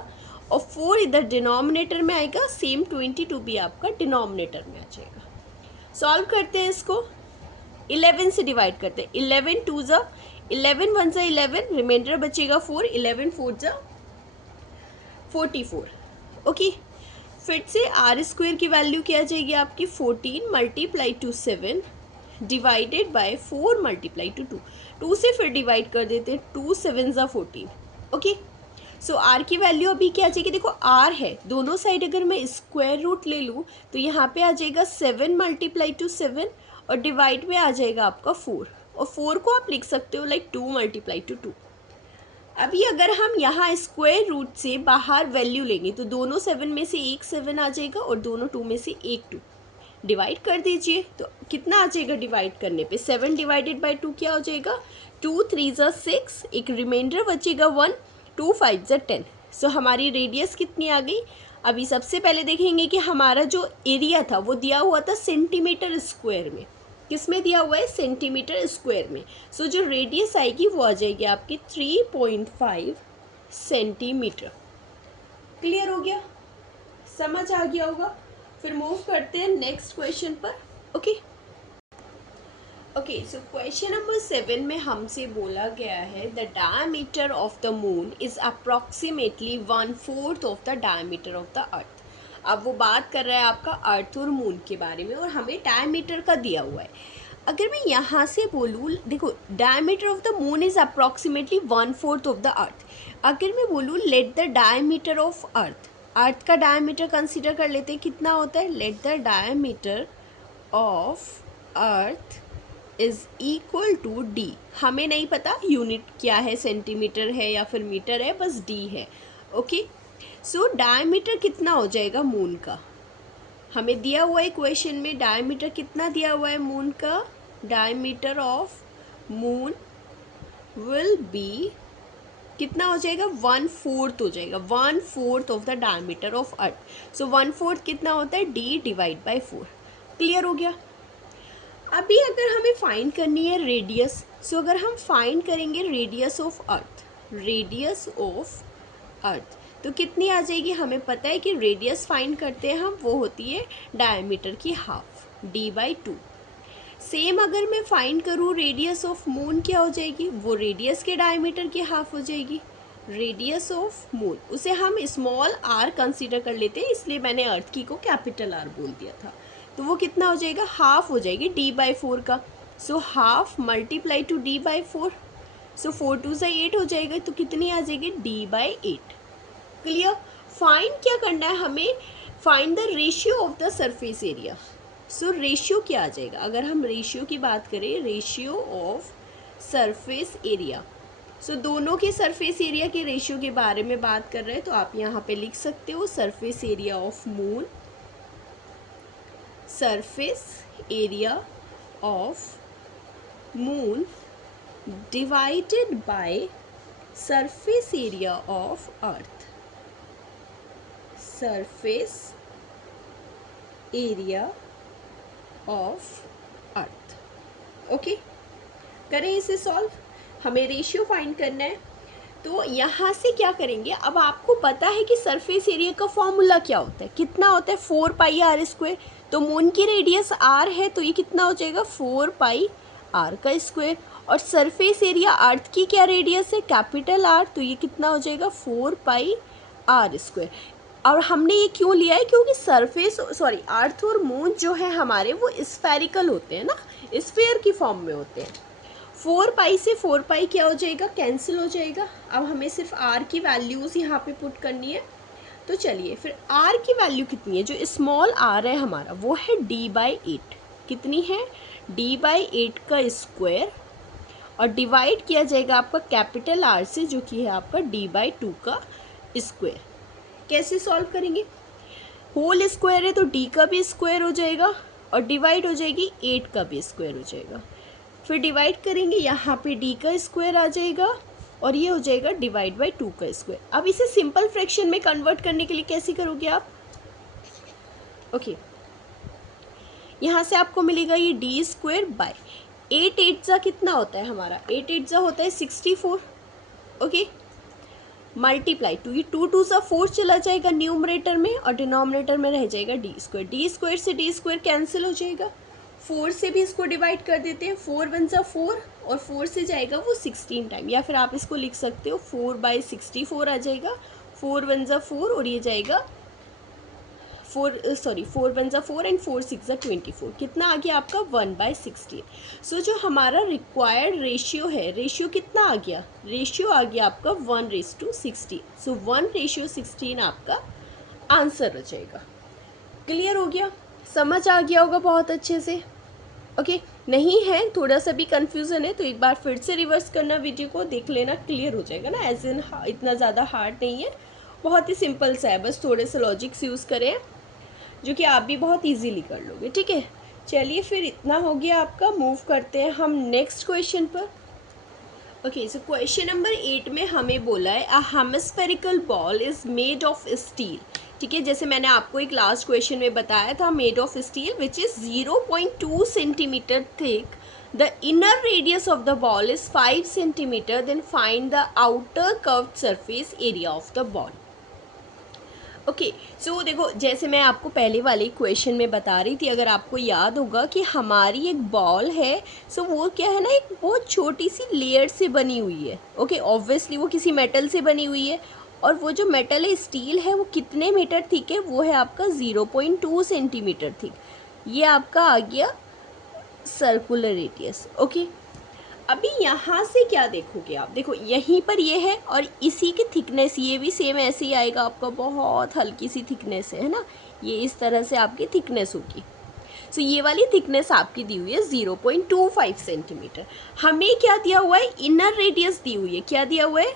और 4 इधर डिनोमिनेटर में आएगा, सेम 22 भी आपका डिनोमिनेटर में आ जाएगा। सॉल्व करते हैं इसको, 11 से डिवाइड करते हैं, 11 2 जा 11 1 जा 11, रिमाइंडर बचेगा 4, 11 4 जा 44। ओके, फिर से आर स्क्वायर की वैल्यू क्या आ जाएगी आपकी, 14 multiply two 7 divided by 4 multiply to 2, 2 से फिर डिवाइड कर देते हैं, 2 7 जा 14। ओके, सो आर की वैल्यू अभी क्या आ जाएगी, देखो आर है, दोनों साइड अगर मैं स्क्वायर रूट ले लूँ तो यहाँ पे आ जाएगा 7 मल्टीप्लाई टू 7 और डिवाइड में आ जाएगा आपका 4, और 4 को आप लिख सकते हो लाइक 2 मल्टीप्लाई टू 2। अभी अगर हम यहाँ स्क्वायर रूट से बाहर वैल्यू लेंगे तो दोनों 7 में से एक 7 आ जाएगा और दोनों 2 में से एक 2, डिवाइड कर दीजिए तो कितना आ जाएगा, डिवाइड करने पे 7 डिवाइडेड बाय 2 क्या हो जाएगा, 2 3 जा 6, एक रिमाइंडर बचेगा 1, 2 5 जा 10। सो हमारी रेडियस कितनी आ गई। अभी सबसे पहले देखेंगे कि हमारा जो एरिया था वो दिया हुआ था सेंटीमीटर स्क्वायर में, किस में दिया हुआ है, सेंटीमीटर स्क्वायर में। सो जो रेडियस आएगी वो आ जाएगी आपकी 3.5 सेंटीमीटर। क्लियर हो गया, समझ आ गया होगा। फिर मूव करते हैं नेक्स्ट क्वेश्चन पर। Okay okay, so question number 7 में हमसे बोला गया है the diameter of the moon is approximately 1/4 of the diameter of the अर्थ। अब वो बात कर रहा है आपका अर्थ और मून के बारे में और हमें डायमीटर का दिया हुआ है। अगर मैं यहाँ से बोलूँ, देखो diameter of the moon is approximately 1/4 of the earth. अगर मैं बोलूँ let the diameter of earth, earth का डायमीटर कंसीडर कर लेते हैं, कितना होता है, let the diameter of earth is equal to D. हमें नहीं पता यूनिट क्या है, सेंटीमीटर है या फिर मीटर है, बस डी है। ओके, सो डायमीटर कितना हो जाएगा मून का, हमें दिया हुआ है क्वेश्चन में डायमीटर कितना दिया हुआ है मून का, diameter of moon will be कितना हो जाएगा, 1/4 हो जाएगा, 1/4 of the diameter of earth. So 1/4 कितना होता है, d डिवाइड बाई 4। क्लियर हो गया। अभी अगर हमें फाइंड करनी है रेडियस, सो अगर हम फाइंड करेंगे radius of earth, radius of earth तो कितनी आ जाएगी, हमें पता है कि रेडियस फाइंड करते हैं हम, वो होती है डायमीटर की हाफ। d/2। सेम अगर मैं फाइंड करूँ रेडियस ऑफ मून, क्या हो जाएगी, वो रेडियस के डायमीटर की हाफ हो जाएगी। रेडियस ऑफ मून उसे हम स्मॉल r कंसीडर कर लेते हैं, इसलिए मैंने अर्थ की को कैपिटल R बोल दिया था। तो वो कितना हो जाएगा, हाफ हो जाएगी d/4 का। So half multiply two d/4, सो 4 2 से 8 हो जाएगा, तो कितनी आ जाएगी, d/8। क्लियर। फाइंड क्या करना है हमें, find the ratio of the surface area. So ratio क्या आ जाएगा, अगर हम रेशियो की बात करें, रेशियो ऑफ सरफेस एरिया, सो दोनों के सरफेस एरिया के रेशियो के बारे में बात कर रहे हैं, तो आप यहाँ पे लिख सकते हो surface area of moon, surface area of moon divided by surface area of earth, surface area of earth. Okay, करें इसे सॉल्व, हमें रेशियो फाइंड करना है। तो यहाँ से क्या करेंगे, अब आपको पता है कि सरफेस एरिया का फॉर्मूला क्या होता है, कितना होता है, 4πr²। तो मून की रेडियस r है, तो ये कितना हो जाएगा, 4πr का स्क्वायर। और सरफेस एरिया अर्थ की क्या रेडियस है, कैपिटल R, तो ये कितना हो जाएगा, 4πr²। और हमने ये क्यों लिया है, क्योंकि सरफेस अर्थ और मून जो है हमारे, वो स्फेरिकल होते हैं ना, स्फीयर की फॉर्म में होते हैं। 4π से 4π क्या हो जाएगा, कैंसिल हो जाएगा। अब हमें सिर्फ r की वैल्यूज़ यहाँ पे पुट करनी है। तो चलिए फिर r की वैल्यू कितनी है, जो स्मॉल r है हमारा, वो है d/8। कितनी है, d/8 का स्क्वायर, और डिवाइड किया जाएगा आपका कैपिटल R से, जो कि है आपका d/2 का स्क्वायर। कैसे सॉल्व करेंगे, होल स्क्वायर है तो d का भी स्क्वायर हो जाएगा, और डिवाइड हो जाएगी 8 का भी स्क्वायर हो जाएगा। फिर डिवाइड करेंगे, यहाँ पे d का स्क्वायर आ जाएगा, और ये हो जाएगा डिवाइड बाय 2 का स्क्वायर। अब इसे सिंपल फ्रैक्शन में कन्वर्ट करने के लिए कैसे करोगे आप, ओके, यहाँ से आपको मिलेगा ये d² बाय 8 8 जा कितना होता है हमारा, 8 8 जा होता है 64। ओके, मल्टीप्लाई टू, ये 2 2 सा 4 चला जाएगा न्यूमरेटर में, और डिनोमिनेटर में रह जाएगा d²। d² से d² कैंसिल हो जाएगा। 4 से भी इसको डिवाइड कर देते हैं, 4 1 सा 4, और 4 से जाएगा वो 16 टाइम, या फिर आप इसको लिख सकते हो 4/64 आ जाएगा। 4 1 सा 4, और ये जाएगा 4 1 सा 4 एंड 4 6 सा 24, कितना आ गया आपका 1/16। सो जो हमारा रिक्वायर्ड रेशियो है, रेशियो कितना आ गया, रेशियो आ गया आपका 1:16। सो 1:16 आपका आंसर हो जाएगा। क्लियर हो गया, समझ आ गया होगा बहुत अच्छे से। ओके, नहीं है, थोड़ा सा भी कन्फ्यूज़न है तो एक बार फिर से रिवर्स करना, वीडियो को देख लेना, क्लियर हो जाएगा ना। एज इन इतना ज़्यादा हार्ड नहीं है, बहुत ही सिंपल सा है, बस थोड़े से लॉजिक्स यूज़ करें जो कि आप भी बहुत इजीली कर लोगे। ठीक है, चलिए फिर इतना हो गया आपका, मूव करते हैं हम नेक्स्ट क्वेश्चन पर। ओके, सो क्वेश्चन नंबर 8 में हमें बोला है a hemispherical bowl is made of steel. ठीक है, जैसे मैंने आपको एक लास्ट क्वेश्चन में बताया था, made of steel which is 0.2 centimetre thick, the inner radius of the bowl is 5 centimetre, then find the outer curved surface area of the bowl. Okay, so देखो, जैसे मैं आपको पहले वाले क्वेश्चन में बता रही थी, अगर आपको याद होगा कि हमारी एक बॉल है, सो वो क्या है ना, एक बहुत छोटी सी लेयर से बनी हुई है। ओके, ऑब्वियसली वो किसी मेटल से बनी हुई है, और वो जो मेटल है, स्टील है, वो कितने मीटर थिक है, वो है आपका 0.2 सेंटीमीटर थिक। ये आपका आ गया सर्कुलर रेडियस। ओके, अभी यहाँ से क्या देखोगे आप, देखो यहीं पर ये है, और इसी की थिकनेस ये भी सेम ऐसे ही आएगा आपका, बहुत हल्की सी थिकनेस है ना, ये इस तरह से आपकी थिकनेस होगी। सो ये वाली थिकनेस आपकी दी हुई है 0.25 सेंटीमीटर। हमें क्या दिया हुआ है, इनर रेडियस दी हुई है। क्या दिया हुआ है,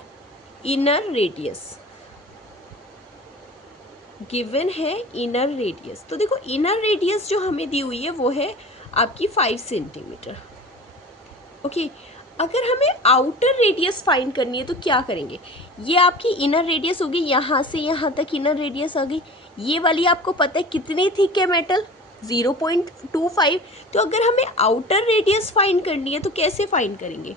इनर रेडियस गिवन है, इनर रेडियस। तो देखो इनर रेडियस जो हमें दी हुई है वो है आपकी 5 सेंटीमीटर। ओके, अगर हमें आउटर रेडियस फाइंड करनी है तो क्या करेंगे, ये आपकी इनर रेडियस होगी, यहाँ से यहाँ तक इनर रेडियस आ गई। ये वाली आपको पता है कितनी थिक है मेटल, 0.25। तो अगर हमें आउटर रेडियस फाइंड करनी है तो कैसे फाइंड करेंगे,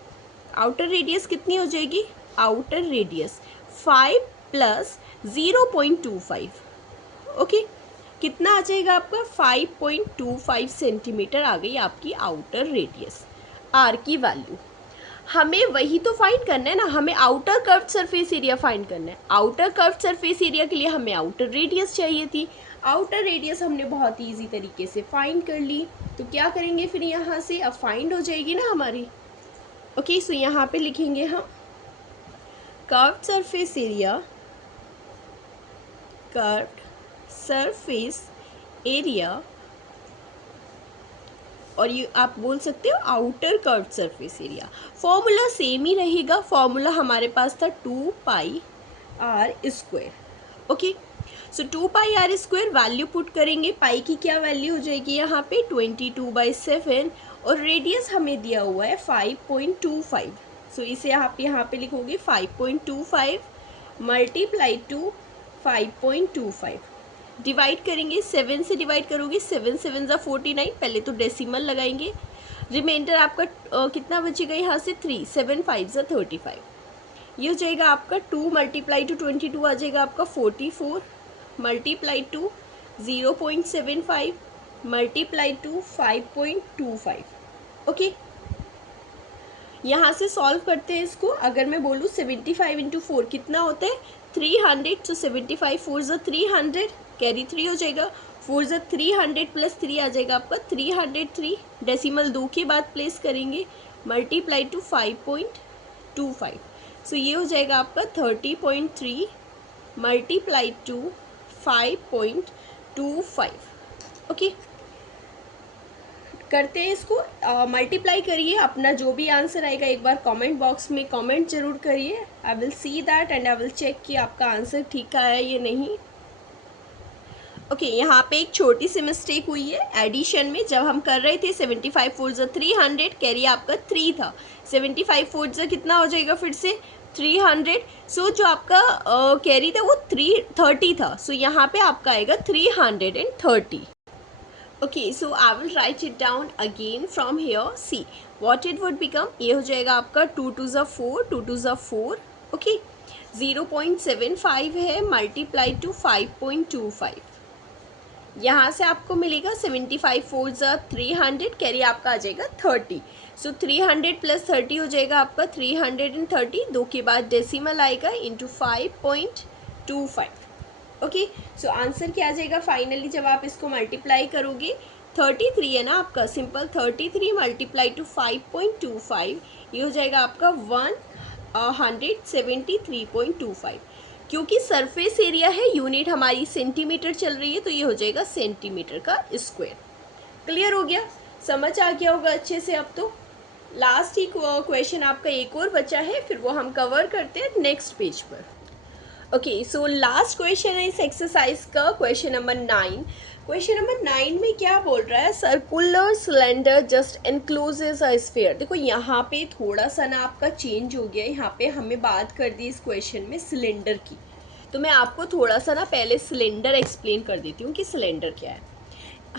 आउटर रेडियस कितनी हो जाएगी, आउटर रेडियस 5 + 0.25। ओके, कितना आ जाएगा आपका 5.25 सेंटीमीटर आ गई आपकी आउटर रेडियस, आर की वैल्यू। हमें वही तो फाइंड करना है ना, हमें outer curved surface area find करना है। आउटर कर्व्ड सरफेस एरिया के लिए हमें आउटर रेडियस चाहिए थी। आउटर रेडियस हमने बहुत ही ईजी तरीके से फाइंड कर ली। तो क्या करेंगे फिर यहाँ से, अब फाइंड हो जाएगी ना हमारी। ओके, सो यहाँ पे लिखेंगे हम curved surface area, curved surface area, और ये आप बोल सकते हो outer curved surface area. Formula same ही रहेगा, फॉर्मूला हमारे पास था 2 pi r square. Okay, so 2 pi r square value put करेंगे। पाई की क्या वैल्यू हो जाएगी यहाँ पे 22/7, और रेडियस हमें दिया हुआ है 5.25। सो इसे आप यहाँ पे लिखोगे 5.25 मल्टीप्लाई टू 5.25, डिवाइड करेंगे 7 से, डिवाइड करोगे 7 7 ज़ा 49, पहले तो डेसिमल लगाएंगे। रिमाइंडर आपका कितना बचेगा यहाँ से 3, 7 5 ज़ा 35, ये हो जाएगा आपका 2 मल्टीप्लाई टू 22 आ जाएगा आपका 44, multiply two 0.75 multiply two 5.25। Okay, यहाँ से सॉल्व करते हैं इसको। अगर मैं बोलूँ 75 इंटू 4 कितना होता है 300, तो 75 4 ज़ा 300, कैरी 3 हो जाएगा, 4 ज़ा 300 प्लस 3 आ जाएगा आपका 303, डेसिमल 2 के बाद प्लेस करेंगे, मल्टीप्लाई टू 5.25। सो ये हो जाएगा आपका 30.3 मल्टीप्लाई टू 5.25। ओके, करते हैं इसको, मल्टीप्लाई करिए, अपना जो भी आंसर आएगा एक बार कमेंट बॉक्स में कमेंट जरूर करिए। I will see that and I will check कि आपका आंसर ठीक आया या नहीं। ओके, यहाँ पे एक छोटी सी मिस्टेक हुई है एडिशन में। जब हम कर रहे थे 75 4 ज़ा 300, कैरी आपका 3 था, 75 4 ज़ा कितना हो जाएगा फिर से 300। सो जो आपका कैरी था वो 330 था, सो यहाँ पे आपका आएगा 330। Okay, so I will write it down again from here, see what it would become. ये हो जाएगा आपका 2 2 ज़ा 4, 2 2 ज़ा 4, ओके, 0.75 है मल्टीप्लाई टू 5.25। यहाँ से आपको मिलेगा 75 4 ज़ा 300, कैरी आपका आ जाएगा 30, सो 300 प्लस 30 हो जाएगा आपका 330, 2 के बाद डेसिमल आएगा इंटू 5.25। ओके, सो आंसर क्या आ जाएगा फाइनली जब आप इसको मल्टीप्लाई करोगे, 33 है ना आपका, सिंपल 33 मल्टीप्लाई टू 5.25, ये हो जाएगा आपका 173.25। क्योंकि सरफेस एरिया है, यूनिट हमारी सेंटीमीटर चल रही है, तो ये हो जाएगा सेंटीमीटर का स्क्वायर। क्लियर हो गया, समझ आ गया होगा अच्छे से। अब तो लास्ट ही क्वेश्चन आपका एक और बचा है, फिर वो हम कवर करते हैं नेक्स्ट पेज पर। ओके, सो लास्ट क्वेश्चन है इस एक्सरसाइज का, क्वेश्चन नंबर 9। क्वेश्चन नंबर 9 में क्या बोल रहा है, circular cylinder just encloses a sphere. देखो यहाँ पे थोड़ा सा ना आपका चेंज हो गया, यहाँ पे हमें बात कर दी इस क्वेश्चन में सिलेंडर की। तो मैं आपको थोड़ा सा ना पहले सिलेंडर एक्सप्लेन कर देती हूँ कि सिलेंडर क्या है।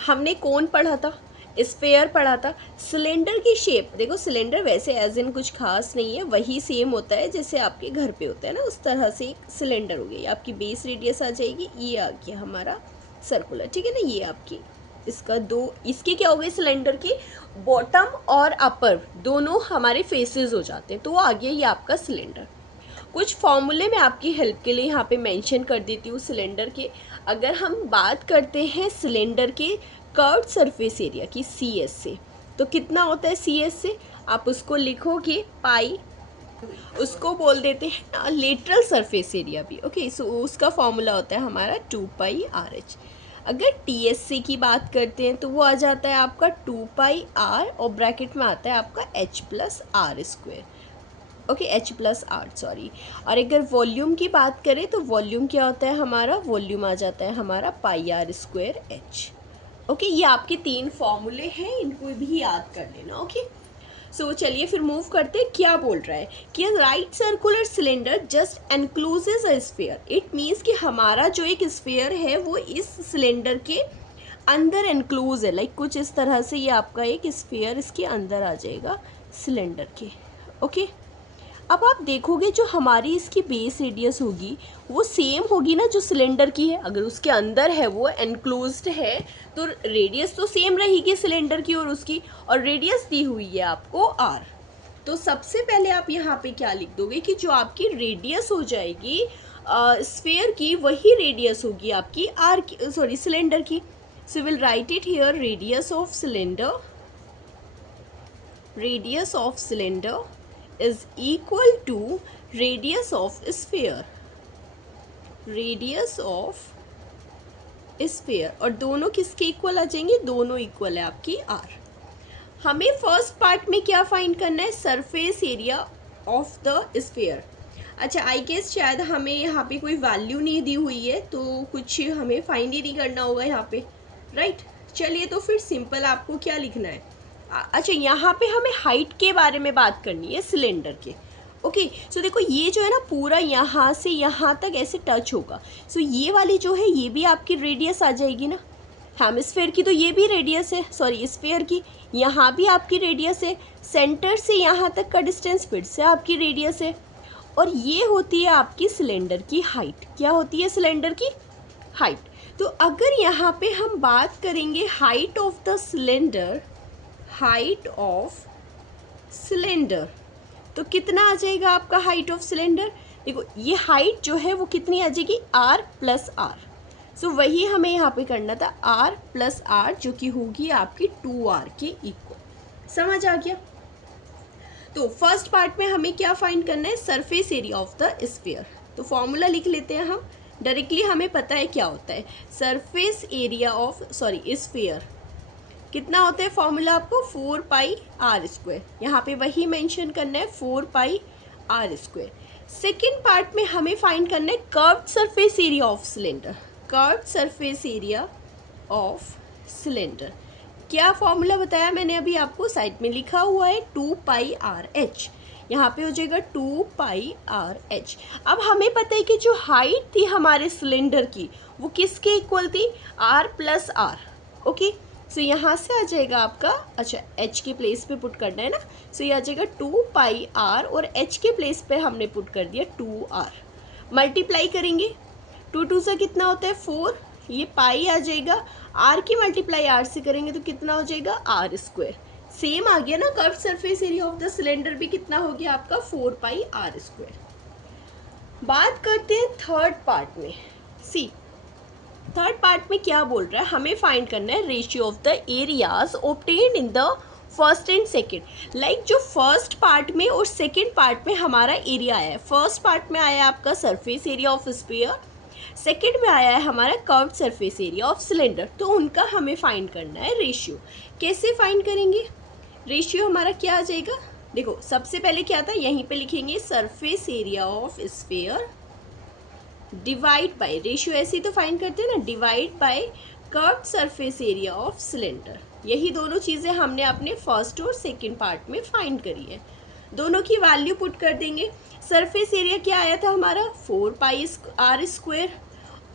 हमने कौन पढ़ा था, स्फीयर पढ़ा था। सिलेंडर की शेप देखो, सिलेंडर वैसे एज इन कुछ खास नहीं है, वही सेम होता है जैसे आपके घर पे होता है ना, उस तरह से एक सिलेंडर हो गया। आपकी बेस रेडियस आ जाएगी, ये आ गया हमारा सर्कुलर, ठीक है ना। ये आपकी इसका इसके क्या हो गए, सिलेंडर के बॉटम और अपर दोनों हमारे फेसेस हो जाते हैं, तो वो आ गया ये आपका सिलेंडर। कुछ फॉर्मूले में आपकी हेल्प के लिए यहाँ पे मेंशन कर देती हूँ सिलेंडर के। अगर हम बात करते हैं सिलेंडर के कर्व्ड सरफेस एरिया की CS से, तो कितना होता है CS से, आप उसको लिखोगे पाई, उसको बोल देते हैं लेटरल सरफेस एरिया भी। ओके, सो उसका फॉर्मूला होता है हमारा 2 पाई RH। अगर TS की बात करते हैं तो वो आ जाता है आपका 2 पाई R, और ब्रैकेट में आता है आपका H+R²। Okay, H+R, sorry. और अगर वॉल्यूम की बात करें तो वॉल्यूम क्या होता है हमारा, वॉल्यूम आ जाता है हमारा πr²H। ओके, ये आपके 3 फॉर्मूले हैं, इनको भी याद कर लेना। ओके, सो चलिए फिर मूव करते हैं। क्या बोल रहा है कि right circular cylinder just encloses a sphere. It means कि हमारा जो एक स्फीयर है वो इस सिलेंडर के अंदर एनक्लोज है, लाइक कुछ इस तरह से ये आपका एक स्फीयर इसके अंदर आ जाएगा सिलेंडर के। ओके, अब आप देखोगे जो हमारी इसकी बेस रेडियस होगी वो सेम होगी ना जो सिलेंडर की है। अगर उसके अंदर है, वो एनक्लोज्ड है, तो रेडियस तो सेम रहेगी सिलेंडर की और उसकी, और रेडियस दी हुई है आपको आर। तो सबसे पहले आप यहाँ पे क्या लिख दोगे कि जो आपकी रेडियस हो जाएगी स्फीयर की, वही रेडियस होगी आपकी आर की, सॉरी सिलेंडर की। So will write it here, radius of cylinder, radius of cylinder is equal to radius of sphere, radius of sphere। और दोनों किसके इक्वल आ जाएंगे? दोनों इक्वल है आपकी r। हमें फर्स्ट पार्ट में क्या फाइंड करना है? Surface area of the sphere. अच्छा, आई गेस शायद हमें यहाँ पे कोई वैल्यू नहीं दी हुई है, तो कुछ हमें फाइंड ही नहीं करना होगा यहाँ पे, राइट। चलिए, तो फिर सिंपल आपको क्या लिखना है? अच्छा, यहाँ पे हमें हाइट के बारे में बात करनी है सिलेंडर के। ओके, सो देखो ये जो है ना पूरा यहाँ से यहाँ तक ऐसे टच होगा। सो ये वाली जो है ये भी आपकी रेडियस आ जाएगी ना। हेमिस्फेयर की तो ये भी रेडियस है, सॉरी स्फीयर की यहाँ भी आपकी रेडियस है। सेंटर से यहाँ तक का डिस्टेंस फिर से आपकी रेडियस है। और ये होती है आपकी सिलेंडर की हाइट। क्या होती है सिलेंडर की हाइट? तो अगर यहाँ पे हम बात करेंगे height of the cylinder, height of cylinder, तो कितना आ जाएगा आपका हाइट ऑफ सिलेंडर? देखो ये हाइट जो है वो कितनी आ जाएगी? r plus are. सो वही हमें यहाँ पे करना था, r प्लस आर, जो कि होगी आपकी 2r के इक्वल। समझ आ गया? तो फर्स्ट पार्ट में हमें क्या फाइंड करना है? Surface area of the sphere. तो फॉर्मूला लिख लेते हैं हम डायरेक्टली, हमें पता है क्या होता है। सरफेस एरिया ऑफ स्फीयर कितना होता है फॉर्मूला आपको? 4 पाई आर स्क्वायर। यहाँ पे वही मेंशन करना है, 4 pi r square. Second part में हमें फाइंड करना है curved surface area of cylinder, curved surface area of cylinder. क्या फॉर्मूला बताया मैंने अभी आपको? साइड में लिखा हुआ है 2 पाई आर एच। यहाँ पे हो जाएगा 2 पाई आर एच। अब हमें पता है कि जो हाइट थी हमारे सिलेंडर की वो किसके इक्वल थी? R plus r. Okay, so यहाँ से आ जाएगा आपका, अच्छा h के प्लेस पे पुट करना है ना, सो ये आ जाएगा 2 पाई r, और h के प्लेस पे हमने पुट कर दिया 2r। मल्टीप्लाई करेंगे, 2 2 से कितना होता है? 4, ये पाई आ जाएगा, r की मल्टीप्लाई r से करेंगे तो कितना हो जाएगा? r square. सेम आ गया ना, curve surface area of the cylinder भी कितना हो गया आपका? 4 पाई r स्क्वायर। बात करते हैं थर्ड पार्ट में। सी थर्ड पार्ट में क्या बोल रहा है? हमें फाइंड करना है ratio of the areas obtained in the first and second. Like जो फर्स्ट पार्ट में और सेकंड पार्ट में हमारा एरिया है, फर्स्ट पार्ट में आया आपका surface area of sphere, second में आया है हमारा curved surface area of cylinder. तो उनका हमें फाइंड करना है रेशियो। कैसे फाइंड करेंगे रेशियो? हमारा क्या आ जाएगा? देखो सबसे पहले क्या था, यहीं पे लिखेंगे surface area of sphere divide by, ratio ऐसे ही तो फाइंड करते हैं ना, divide by curved surface area of cylinder. यही दोनों चीज़ें हमने अपने फर्स्ट और सेकंड पार्ट में फाइंड करी है। दोनों की वैल्यू पुट कर देंगे। सरफेस एरिया क्या आया था हमारा? 4 पाई आर स्क्वायर।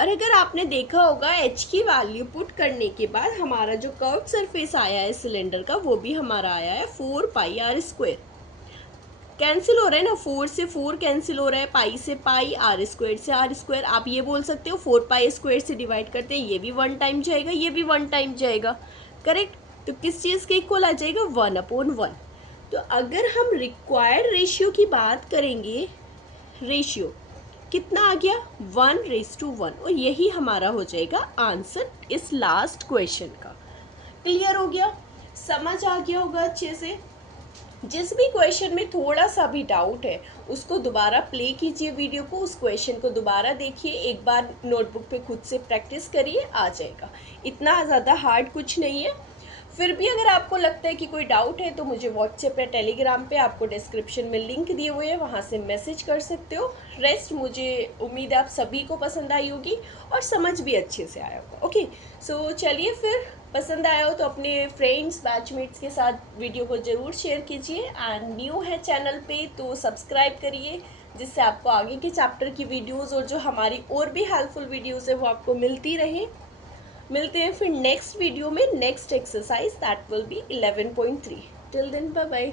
और अगर आपने देखा होगा h की वैल्यू पुट करने के बाद हमारा जो कर्व्ड सरफेस आया है सिलेंडर का, वो भी हमारा आया है 4 पाई आर स्क्वायर। कैंसिल हो रहा है ना, 4 से 4 कैंसिल हो रहा है, पाई से पाई, आर स्क्वायर से आर स्क्वायर। आप ये बोल सकते हो 4 पाई स्क्वायर से डिवाइड करते हैं, ये भी 1 टाइम जाएगा, ये भी 1 टाइम जाएगा, करेक्ट। तो किस चीज़ के इक्वल आ जाएगा? 1/1। तो अगर हम रिक्वायर्ड रेशियो की बात करेंगे, रेशियो कितना आ गया? 1:1, और यही हमारा हो जाएगा आंसर इस लास्ट क्वेश्चन का। क्लियर हो गया? समझ आ गया होगा अच्छे से? जिस भी क्वेश्चन में थोड़ा सा भी डाउट है उसको दोबारा प्ले कीजिए वीडियो को, उस क्वेश्चन को दोबारा देखिए, एक बार नोटबुक पे खुद से प्रैक्टिस करिए, आ जाएगा। इतना ज़्यादा हार्ड कुछ नहीं है। फिर भी अगर आपको लगता है कि कोई डाउट है तो मुझे व्हाट्सएप या टेलीग्राम पे आपको डिस्क्रिप्शन में लिंक दिए हुए हैं, वहाँ से मैसेज कर सकते हो। रेस्ट मुझे उम्मीद है आप सभी को पसंद आई होगी और समझ भी अच्छे से आया होगा। ओके, सो चलिए फिर, पसंद आया हो तो अपने फ्रेंड्स बैचमेट्स के साथ वीडियो को ज़रूर शेयर कीजिए। एंड न्यू है चैनल पे तो सब्सक्राइब करिए, जिससे आपको आगे के चैप्टर की वीडियोस और जो हमारी और भी हेल्पफुल वीडियोस है वो आपको मिलती रहे। मिलते हैं फिर नेक्स्ट वीडियो में, next exercise that will be 11.3। Till then bye bye.